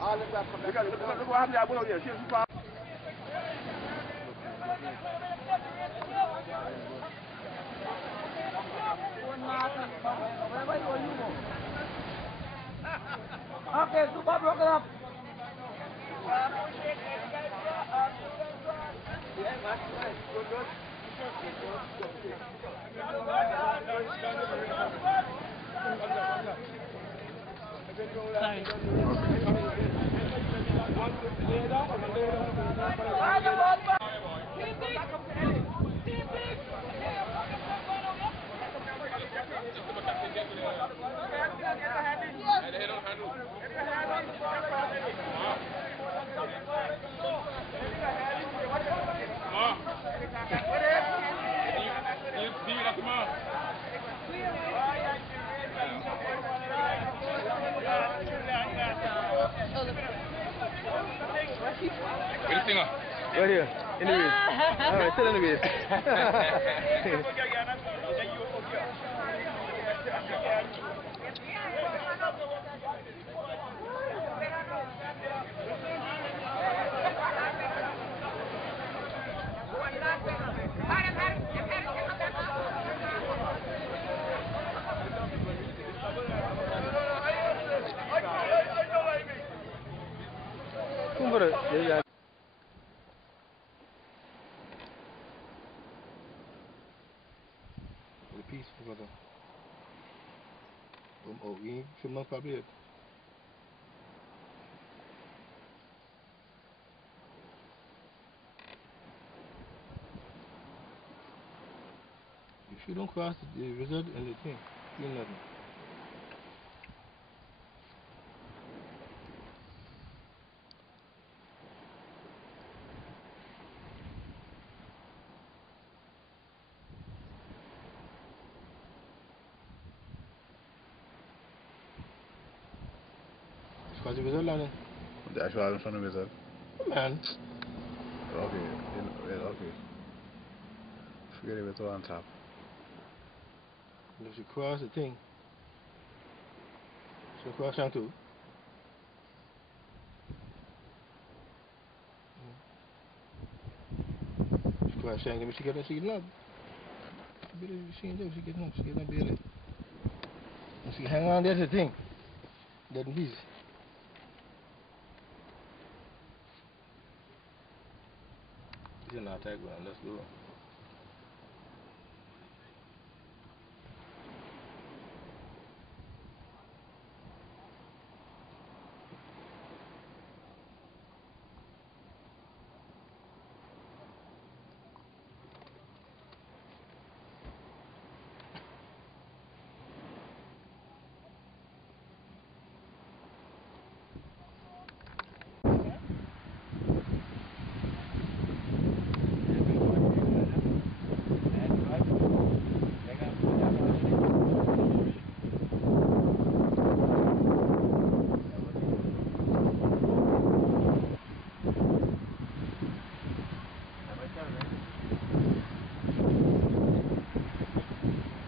如果他们家不有也是发。Oke, super block up. Where's the singer? Right here, in the base. Alright, still in the base. Yeah. The piece for the we should not probably it. If you don't cross the result and the thing, you nothing. Cross the result line. The actual in front of yourself. Man. Okay, okay. Forget it, it's all on top. If you cross the thing, so cross down too. If cross down, she get up. She get up, barely. She hang on, there's the thing. Doesn't be. He's an attack one, let's go.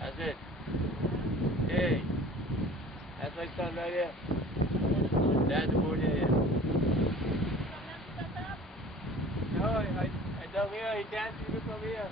That's it. Hey, that's my son right here. That's the board here. No, I down here. He dancing from here.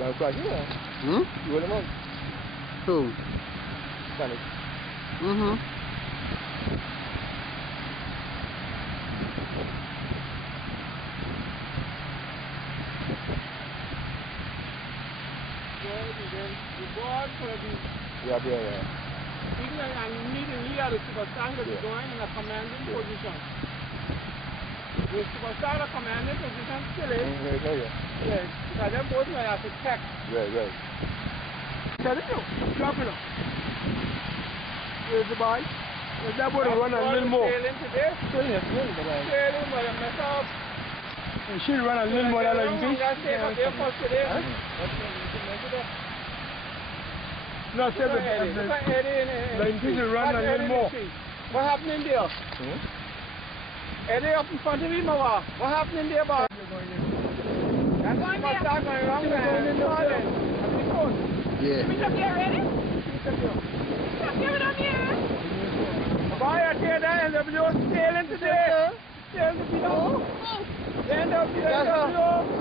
That's right here. Hmm? You want him on? Who? Sonic. Mm-hmm. Yeah, yeah. Immediately the superstar will be going in a commanding position. The superstar in a commanding position still is. Yes, because them both may have to check. Right. Tell you, drop it up. Where's the boy? Is that boy run a little more? Sailing today. Sailing, But I mess up. She run a little more than a beach. No, say the beach run a little more. What happened in there? Eddie up in front of him, what happened in there, boy? That's what's going wrong there. Yeah. Is it up here already? It's up here down here. Boy, I tell you that NWO sailing today. Sailing to be done. The NWO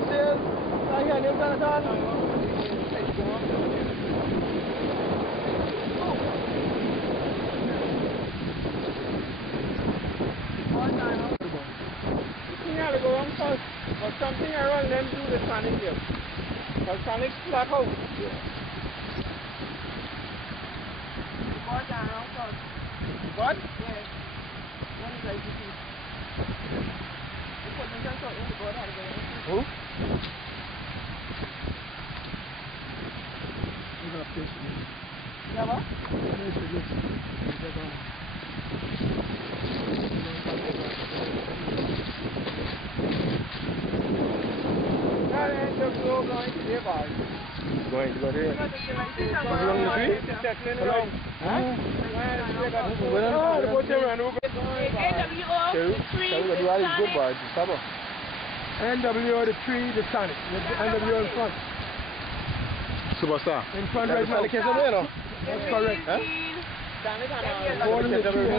sail. I got him done. I go wrong first, but something around them do the Sonic here. But Sonic's flat out. Yeah. The board down wrong first. What? Yes. One is like this. You put the sensor in the board and go in. Who? You're going to place it. Yeah, what? Place it. That NWO going to their bars. Going to go there. Along the tree? Settling around. AWO, the tree, the Sonic. NWO, the tree, the Sonic. NWO in front. Superstar. In front right now. That's correct. Sonic and all. Born in the tree.